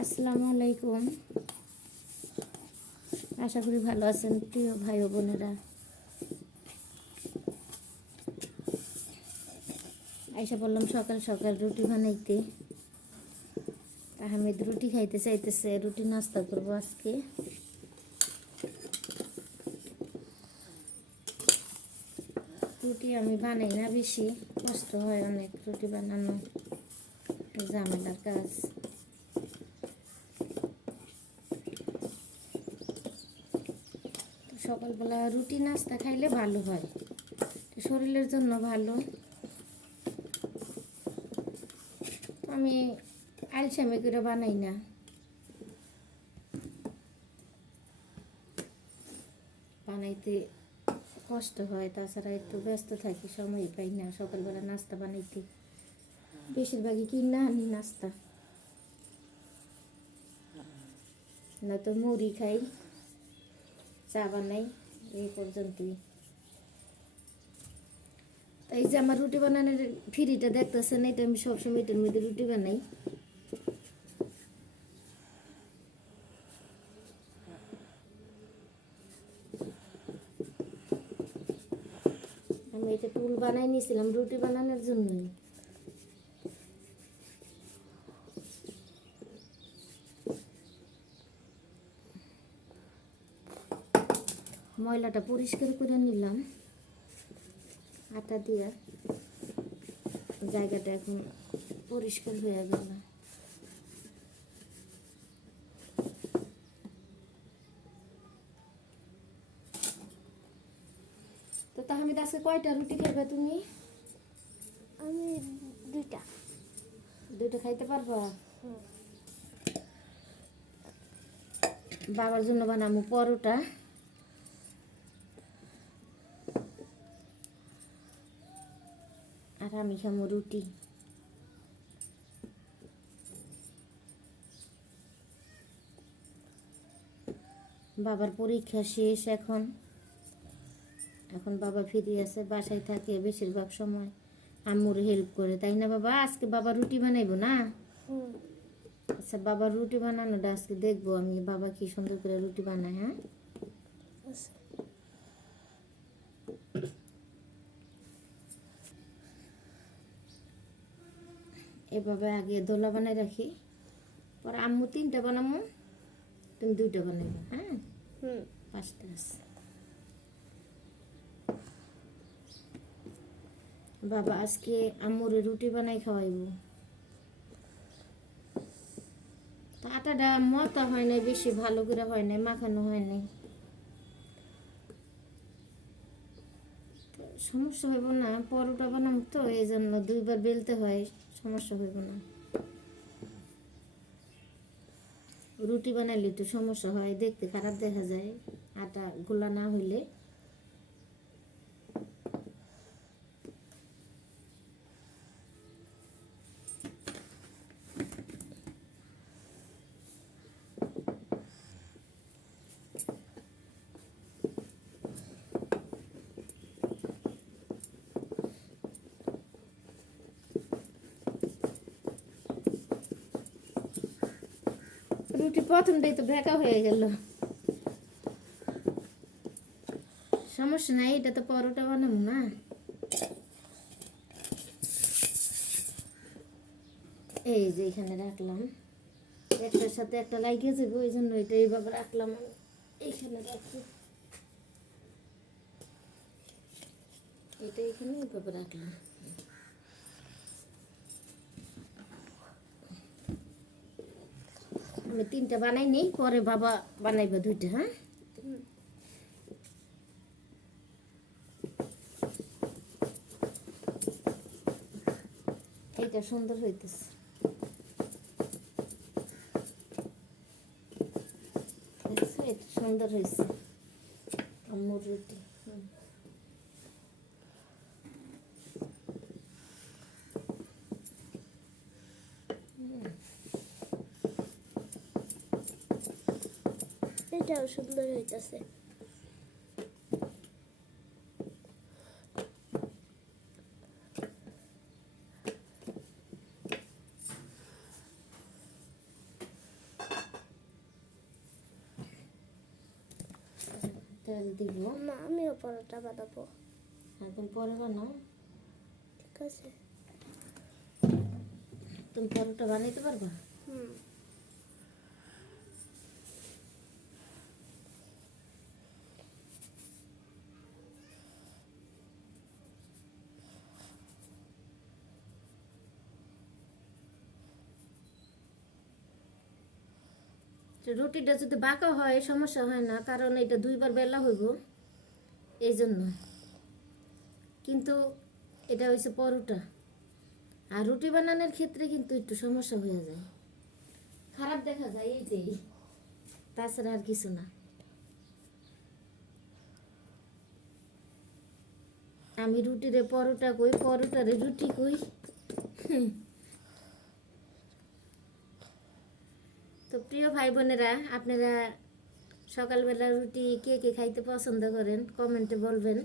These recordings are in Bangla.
আসসালামু আলাইকুম। আশা করি ভালো আছেন প্রিয় ভাই বোনেরা। আইসা বললাম সকাল সকাল রুটি বানাইতে। আহমেদ রুটি খাইতে চাইতেছে, রুটি নাস্তা করব আজকে। রুটি আমি বানাই না বেশি, কষ্ট হয় অনেক রুটি বানানো। ঝামেলার কাজ সকালবেলা রুটি নাস্তা খাইলে ভালো হয়। শরীরের জন্য ভালো। আমি আলসামি করে বানাই না। বানাইতে কষ্ট হয়, তাছাড়া একটু ব্যস্ত থাকি, সময় পাই না সকালবেলা নাস্তা বানাইতে। বেশিরভাগই কিনা আনি নাস্তা। না তো মুড়ি খাই, চা বানাই এই পর্যন্তই। তাই যে আমার রুটি বানানোর ফিরিটা দেখতেছেন, এটা আমি সবসময় এটার মধ্যে রুটি বানাই। আমি এটা টুল বানাই নিয়েছিলাম রুটি বানানোর জন্যই। ময়লাটা পরিষ্কার করে নিলাম। আটা দিয়ে জায়গাটা এখন পরিষ্কার হয়ে গেল। তো তাহলে আজকে কয়টা রুটি খাবে তুমি? আমি দুইটা। দুটো খাইতে পারব? বাবার জন্য বানাবো পরোটা আর আমি খাব রুটি। বাবার পরীক্ষা শেষ এখন। এখন বাবা ফিরে আছে বাসায় থাকে বেশিরভাগ সময়। আম্মুর হেল্প করে তাই না বাবা? আজকে বাবা রুটি বানাইবো না? আচ্ছা বাবা রুটি বানানোটা আজকে দেখব আমি বাবা কি সুন্দর করে রুটি বানায় হ্যাঁ আচ্ছা। এভাবে আগে দোলা বানাই রাখি। পরে আম্মু তিনটা বানাবো তুমি দুইটা বানাইবো হ্যাঁ? হুম। পাঁচটা আছে। বাবা আজকে আম্মুরে রুটি বানাই খাওয়াইবো। তা আটাটা মতা হয় নাই বেশি ভালো করে হয় নাই মাখানো হয় নাই। সমস্যা হইব না পরোটা বানাবো তো এই জন্য দুইবার বেলতে হয়। সমস্যা হইব না। রুটি বানাইলে একটু সমস্যা হয়, দেখতে খারাপ দেখা যায়, আটা গোলা না হইলে রুটি প্রথমটাই তো ভেকা হয়ে গেল। সমস্যা নাই, এটা তো পরোটা বানাবো না। এই যে এখানে রাখলাম। একটার সাথে একটা লাগিয়ে যাবে ওই জন্য এটা এইভাবে রাখলাম। এইখানে রাখি। এটা এখানে এইভাবে রাখলাম। আমি তিনটা বানাই নেই, পরে বাবা বানাইবে দুইটা হ্যাঁ? এইটা সুন্দর হইতেছে। সুন্দর হয়েছে আম্মুর রুটি। এটাও সুন্দর হইতেছে দিব না আমিও পরোটা বানাবো একদম পরে বানাও ঠিক আছে তুমি পরোটা বানাইতে পারবা হুম রুটিটা যদি বাঁকা হয়, সমস্যা হয় না, কারণ এটা দুইবার বেলা হইব। এই জন্য কিন্তু এটা হয়েছে পরোটা। আর রুটি বানানোর ক্ষেত্রে কিন্তু একটু সমস্যা হয়ে যায়। খারাপ দেখা যায় এইটাই তাছাড়া আর কিছু না। আমি রুটিরে পরোটা কই, পরোটারে রুটি কই। তো প্রিয় ভাই বোনেরা আপনারা সকালবেলা রুটি কে কে খাইতে পছন্দ করেন, কমেন্টে বলবেন।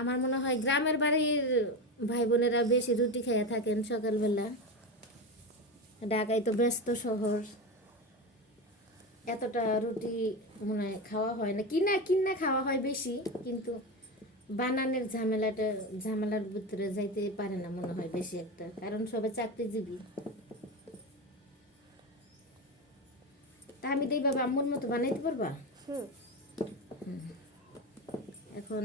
আমার মনে হয় গ্রামের বাড়ির ভাই বোনেরা বেশি রুটি খাইয়া থাকেন সকালবেলা। ঢাকায় তো ব্যস্ত শহর। এতটা রুটি মনে খাওয়া হয় না। কিনা কিনা খাওয়া হয় বেশি, কিন্তু বানানের ঝামেলাটা ঝামেলার ভিতরে যাইতে পারে না মনে হয় বেশি একটা কারণ সবাই চাকরিজীবী। তা আমি তো এইভাবে আম্মুর মতো বানাইতে পারবা? হুম। এখন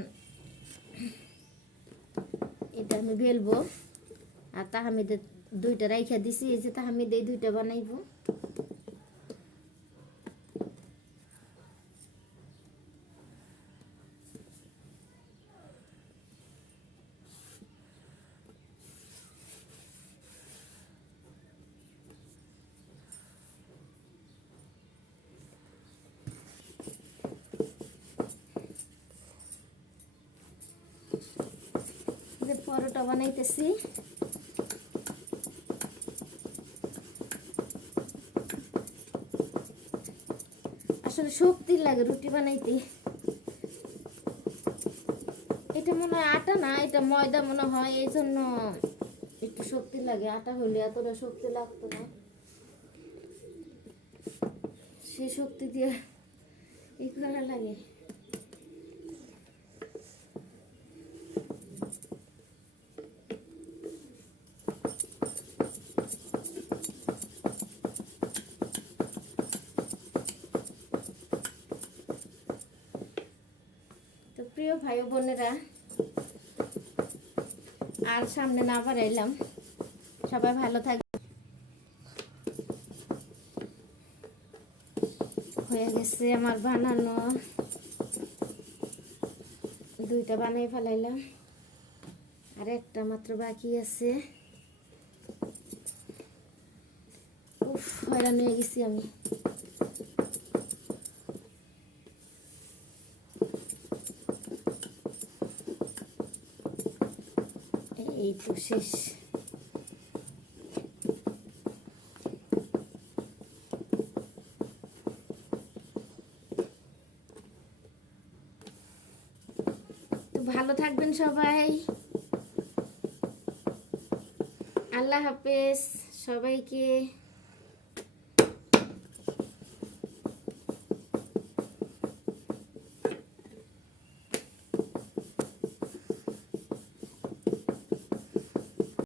এটা আমি বেলবো আর তাহামিদের দুইটা রাইখা দিছি এই যে তাহামিদ এই দুইটা বানাইবো যে পরোটা বানাইতেছি। আসলে শক্তি লাগে রুটি বানাইতে। এটা মনে হয় আটা না, এটা ময়দা মনে হয় এই জন্য একটু শক্তি লাগে। আটা হলে এতটা শক্তি লাগতো না। সেই শক্তি দিয়ে করা লাগে তো প্রিয় ভাই বোনেরা, আর সামনে না বাড়াইলাম। সবাই ভালো থাকবে হয়ে গেছে আমার বানানো। দুইটা বানিয়ে ফেলাইলাম। আর একটা মাত্র বাকি আছে। উফ, হয়রান হয়ে গেছি আমি। এই তো শেষ। ভালো থাকবেন সবাই। আল্লাহ হাফেজ সবাইকে।